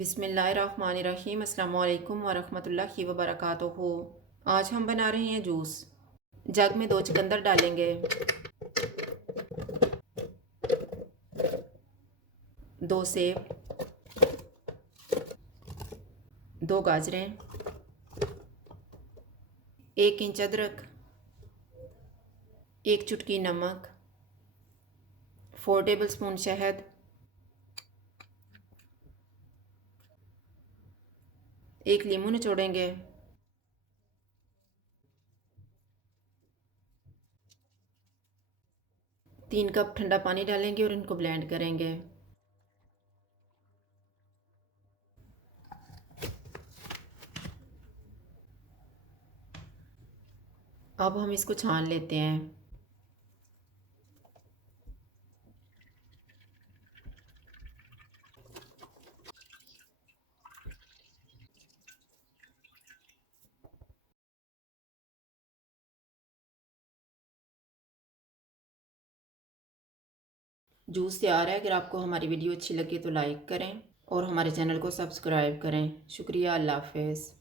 बिस्मिल्लाहिर्रहमानिर्रहीम अस्सलाम वालेकुम वरहमतुल्लाहि वबरकातुहू। आज हम बना रहे हैं जूस। जग में 2 चुकंदर डालेंगे, 2 सेब, 2 गाजरें, 1 इंच अदरक, 1 चुटकी नमक, 4 टेबलस्पून शहद, 1 लीमू निचोड़ेंगे, 3 कप ठंडा पानी डालेंगे और इनको ब्लेंड करेंगे। अब हम इसको छान लेते हैं। जूस तैयार है। अगर आपको हमारी वीडियो अच्छी लगे तो लाइक करें और हमारे चैनल को सब्सक्राइब करें। शुक्रिया। अल्लाह हाफ़िज़।